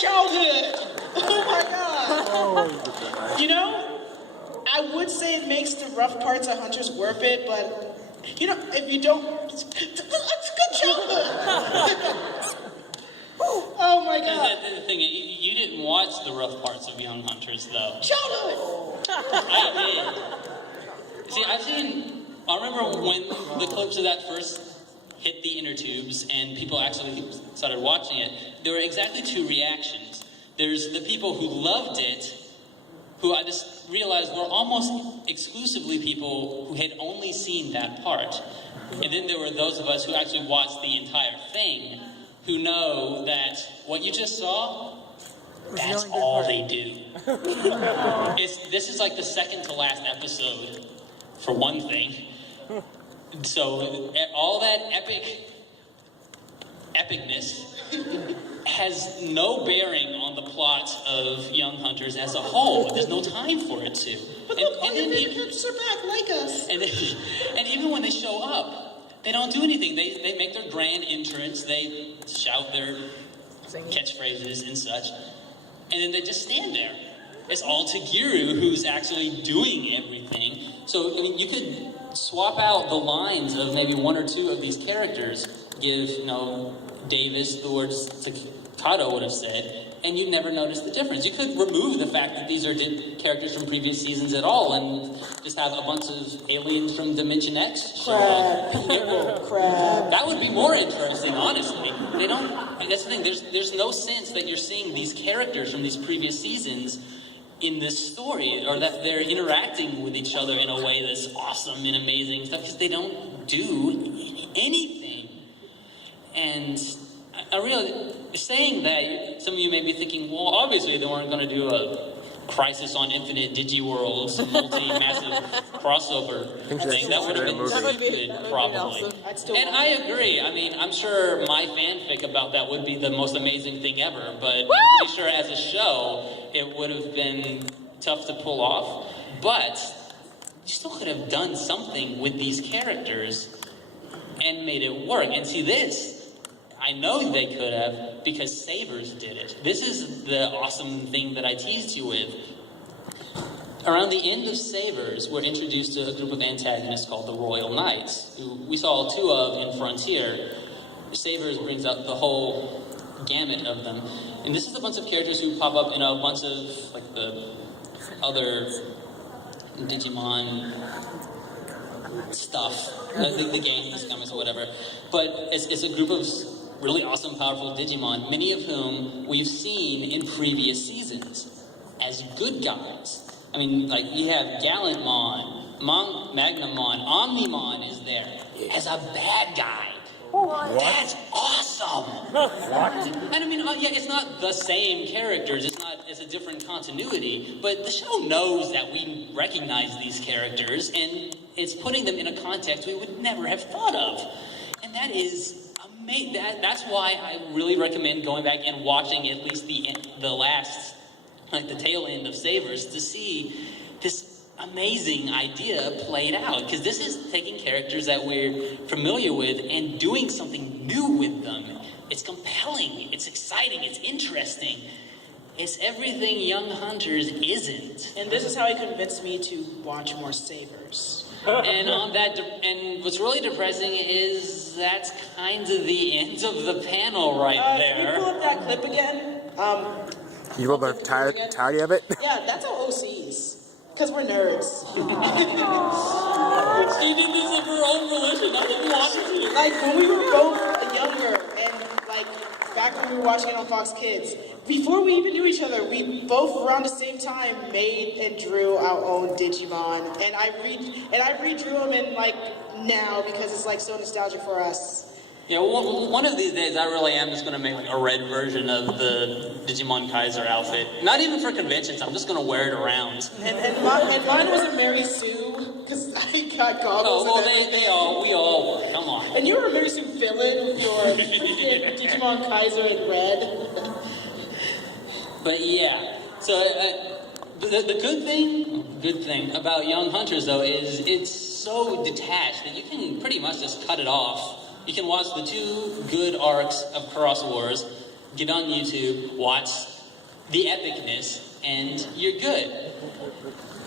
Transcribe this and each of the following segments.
childhood. Oh my god. You know, I would say it makes the rough parts of Hunter's worth it, but you know, if you don't, it's good childhood. Oh my god. The thing, you didn't watch the rough parts of Young Hunters, though. Childhood. I did. See, I remember when the clips of that first hit the inner tubes and people actually started watching it, there were exactly two reactions. There's the people who loved it, who I just realized were almost exclusively people who had only seen that part. And then there were those of us who actually watched the entire thing, who know that what you just saw, that's all they do. This is like the second to last episode, for one thing. So all that epicness has no bearing on the plot of Young Hunters as a whole. There's no time for it to. But look, all your main characters are back, like us. And even when they show up, they don't do anything. They make their grand entrance, they shout their catchphrases and such, and then they just stand there. It's all Tagiru who's actually doing everything. So, I mean, you could swap out the lines of maybe one or two of these characters, give, Davis the words Takato would have said, and you'd never notice the difference. You could remove the fact that these are characters from previous seasons at all and just have a bunch of aliens from Dimension X show up. Crap. That would be more interesting, honestly. They don't, and that's the thing, there's no sense that you're seeing these characters from these previous seasons in this story, or that they're interacting with each other in a way that's awesome and amazing stuff, because they don't do anything. And I really, saying that, some of you may be thinking, well, obviously they weren't going to do a Crisis on Infinite Digiworlds multi-massive crossover thing. That would have been stupid, probably. And I agree. I mean, I'm sure my fanfic about that would be the most amazing thing ever, but I'm pretty sure as a show, it would have been tough to pull off. But you still could have done something with these characters and made it work. And see, this, I know they could have, because Savers did it. This is the awesome thing that I teased you with. Around the end of Savers, we're introduced to a group of antagonists called the Royal Knights, who we saw two of in Frontier. Savers brings up the whole gamut of them. And this is a bunch of characters who pop up in a bunch of, like, the other Digimon stuff, the games, comics, or whatever. But it's a group of really awesome, powerful Digimon, many of whom we've seen in previous seasons as good guys. I mean, like, you have Gallantmon, Magnamon, Omnimon is there as a bad guy. What? That's awesome! What? And I mean, yeah, it's not the same characters, it's a different continuity, but the show knows that we recognize these characters, and it's putting them in a context we would never have thought of. And that is amazing. That's why I really recommend going back and watching at least the last, like the tail end of Savers, to see this amazing idea played out. Because this is taking characters that we're familiar with and doing something new with them. It's compelling, it's exciting, it's interesting. It's everything Young Hunters isn't. And this is how he convinced me to watch more Savers. And on that, and what's really depressing is that's kind of the end of the panel right there. Can we pull up that clip again? You were tired of it? Yeah, that's our OCs. Because we're nerds. She did this of her own volition. I didn't want to. Like, when we were both younger, and like, back when we were watching it on Fox Kids, before we even knew each other, we both around the same time made and drew our own Digimon, and I redrew them in like now because it's like so nostalgic for us. Yeah, well, one of these days I really am just going to make like a red version of the Digimon Kaiser outfit. Not even for conventions, I'm just going to wear it around. And mine was a Mary Sue, because I got goggles. Oh, well, we all were, come on. And you were a Mary Sue villain with your Digimon Kaiser in red. But yeah, so the good thing about Young Hunters, though, is it's so detached that you can pretty much just cut it off. You can watch the two good arcs of Cross Wars, get on YouTube, watch the epicness, and you're good.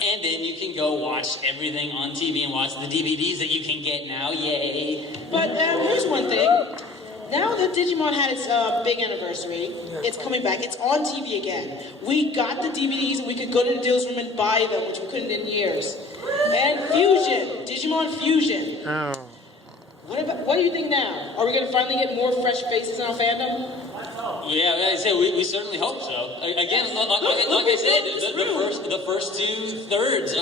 And then you can go watch everything on TV and watch the DVDs that you can get now. Yay! But here's one thing. Now that Digimon had its big anniversary, it's coming back. It's on TV again. We got the DVDs and we could go to the dealer's room and buy them, which we couldn't in years. And Fusion, Digimon Fusion. Oh. What do you think now? Are we going to finally get more fresh faces in our fandom? Yeah, like I said, we certainly hope so. Again, like I said, the first 2/3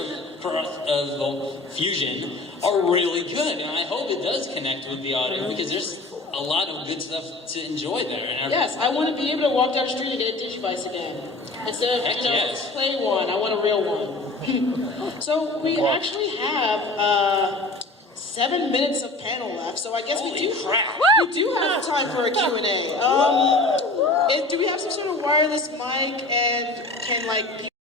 of Fusion are really good, and I hope it does connect with the audience because there's a lot of good stuff to enjoy there. And yes, I want to be able to walk down the street and get a Digivice again. Instead of, yes. play one, I want a real one. So we actually have 7 minutes of panel left, so I guess we do have time for a Q&A. Do we have some sort of wireless mic, and can, like, people